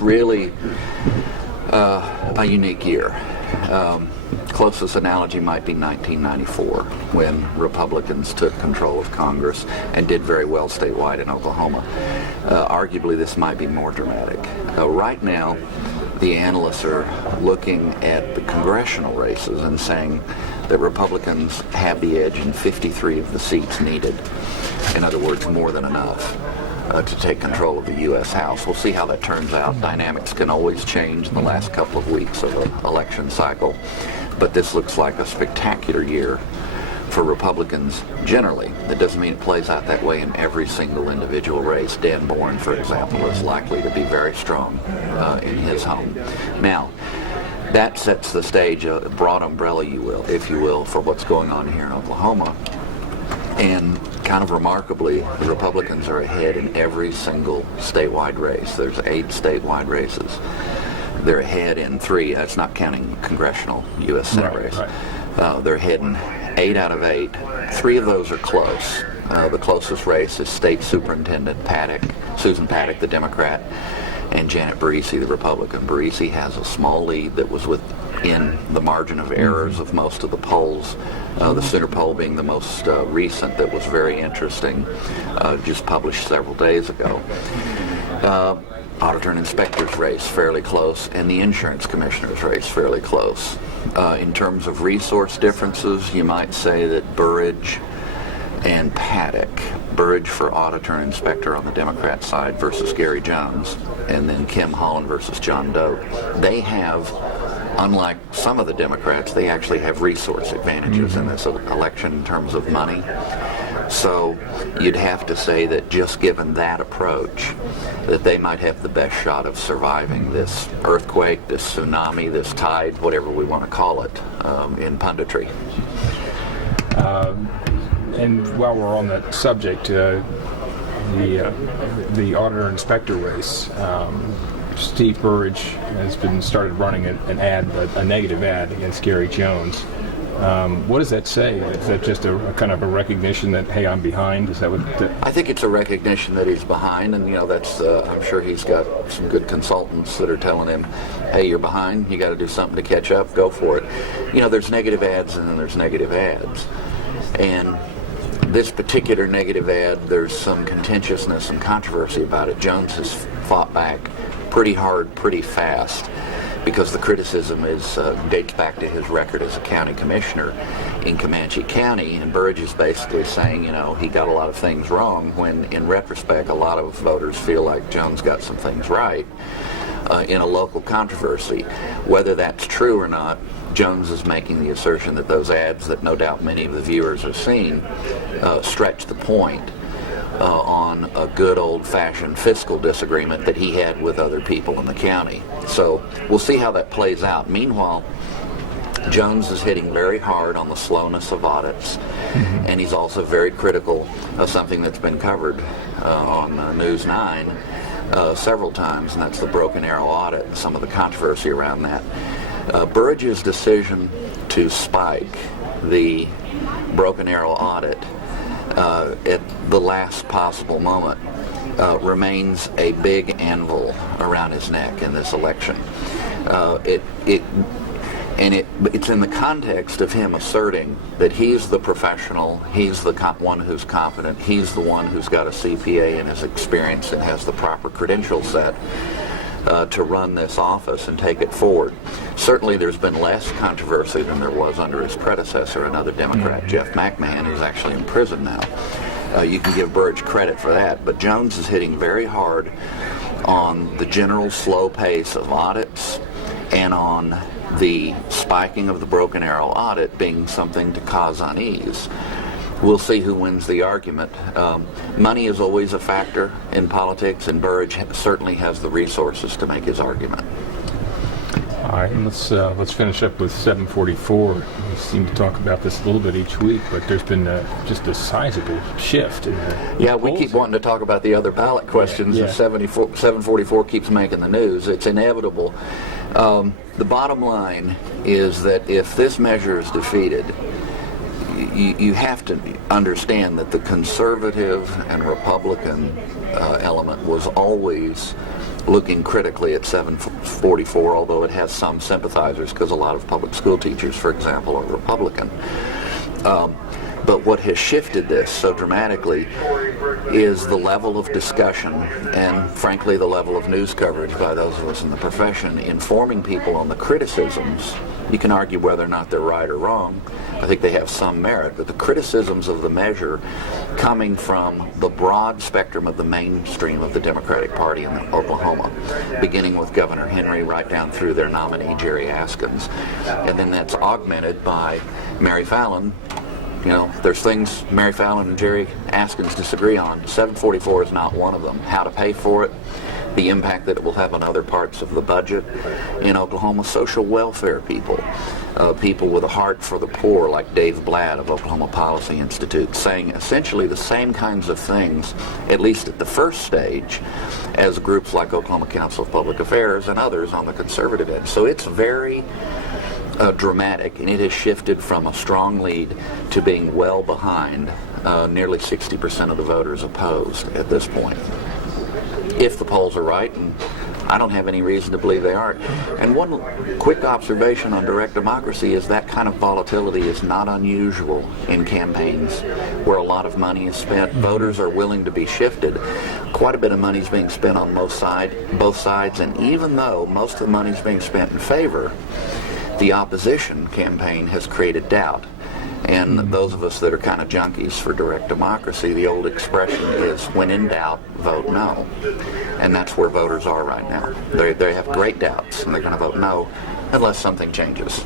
it's really a unique year. Closest analogy might be 1994, when Republicans took control of Congress and did very well statewide in Oklahoma. Arguably, this might be more dramatic. Right now, the analysts are looking at the congressional races and saying that Republicans have the edge in 53 of the seats needed. In other words, more than enough to take control of the U.S. House. We'll see how that turns out. Dynamics can always change in the last couple of weeks of an election cycle. But this looks like a spectacular year for Republicans generally. That doesn't mean it plays out that way in every single individual race. Dan Bourne, for example, is likely to be very strong in his home. Now, that sets the stage, a broad umbrella, if you will, for what's going on here in Oklahoma. And kind of remarkably, the Republicans are ahead in every single statewide race. There's 8 statewide races. They're ahead in 3. That's not counting congressional U.S. Senate race. Right. They're ahead in 8 out of 8. 3 of those are close. The closest race is State Superintendent Susan Paddock, the Democrat, and Janet Barisi, the Republican. Barisi has a small lead that was within the margin of errors of most of the polls. The Sooner poll being the most recent that was very interesting, just published several days ago. Auditor and inspector's race, fairly close, and the insurance commissioner's race, fairly close. In terms of resource differences, you might say that Burridge and Paddock, Burridge for auditor and inspector on the Democrat side versus Gary Jones, and then Kim Holland versus John Doe, they have, unlike some of the Democrats, they actually have resource advantages in this election in terms of money. So you'd have to say that just given that approach, that they might have the best shot of surviving this earthquake, this tsunami, this tide, whatever we want to call it, in punditry. And while we're on that subject, the auditor-inspector race, Steve Burridge has started running a negative ad against Gary Jones. What does that say? Is that just a kind of a recognition that, hey, I'm behind? Is that what? I think it's a recognition that he's behind, and that's. I'm sure he's got some good consultants that are telling him, hey, you're behind. You got to do something to catch up. Go for it. There's negative ads, and then there's negative ads, and this particular negative ad, there's some contentiousness and controversy about it. Jones has fought back pretty hard, pretty fast, because the criticism dates back to his record as a county commissioner in Comanche County, and Burridge is basically saying, he got a lot of things wrong, when in retrospect a lot of voters feel like Jones got some things right in a local controversy. Whether that's true or not, Jones is making the assertion that those ads that no doubt many of the viewers have seen stretch the point on a good old-fashioned fiscal disagreement that he had with other people in the county. So we'll see how that plays out. Meanwhile, Jones is hitting very hard on the slowness of audits, and he's also very critical of something that's been covered on News 9 several times, and that's the Broken Arrow audit and some of the controversy around that. Burridge's decision to spike the Broken Arrow audit at the last possible moment remains a big anvil around his neck in this election. It's in the context of him asserting that he's the professional, he's the one who's competent, he's the one who's got a CPA and is experienced and has the proper credential set to run this office and take it forward. Certainly there's been less controversy than there was under his predecessor, another Democrat, Jeff McMahon, who's actually in prison now. You can give Burridge credit for that, but Jones is hitting very hard on the general slow pace of audits and on the spiking of the Broken Arrow audit being something to cause unease. We'll see who wins the argument. Money is always a factor in politics, and Burridge certainly has the resources to make his argument. All right, and let's finish up with 744. We seem to talk about this a little bit each week, but there's been just a sizable shift in the we keep wanting to talk about the other ballot questions, and 744 keeps making the news. It's inevitable. The bottom line is that if this measure is defeated, you have to understand that the conservative and Republican element was always looking critically at 744, although it has some sympathizers because a lot of public school teachers, for example, are Republican. But what has shifted this so dramatically is the level of discussion and, frankly, the level of news coverage by those of us in the profession informing people on the criticisms. You can argue whether or not they're right or wrong. I think they have some merit, but the criticisms of the measure coming from the broad spectrum of the mainstream of the Democratic Party in Oklahoma, beginning with Governor Henry right down through their nominee, Jerry Askins. And then that's augmented by Mary Fallin. You know, there's things Mary Fallin and Jerry Askins disagree on. 744 is not one of them. How to pay for it, the impact that it will have on other parts of the budget in Oklahoma, social welfare people, people with a heart for the poor like Dave Blatt of Oklahoma Policy Institute, saying essentially the same kinds of things, at least at the first stage, as groups like Oklahoma Council of Public Affairs and others on the conservative edge. So it's very dramatic, and it has shifted from a strong lead to being well behind. Nearly 60% of the voters opposed at this point. If the polls are right, and I don't have any reason to believe they aren't. And one quick observation on direct democracy is that kind of volatility is not unusual in campaigns where a lot of money is spent. Voters are willing to be shifted. Quite a bit of money is being spent on both sides, and even though most of the money is being spent in favor, the opposition campaign has created doubt. And those of us that are kind of junkies for direct democracy, the old expression is, when in doubt, vote no. And that's where voters are right now. They have great doubts, and they're going to vote no unless something changes.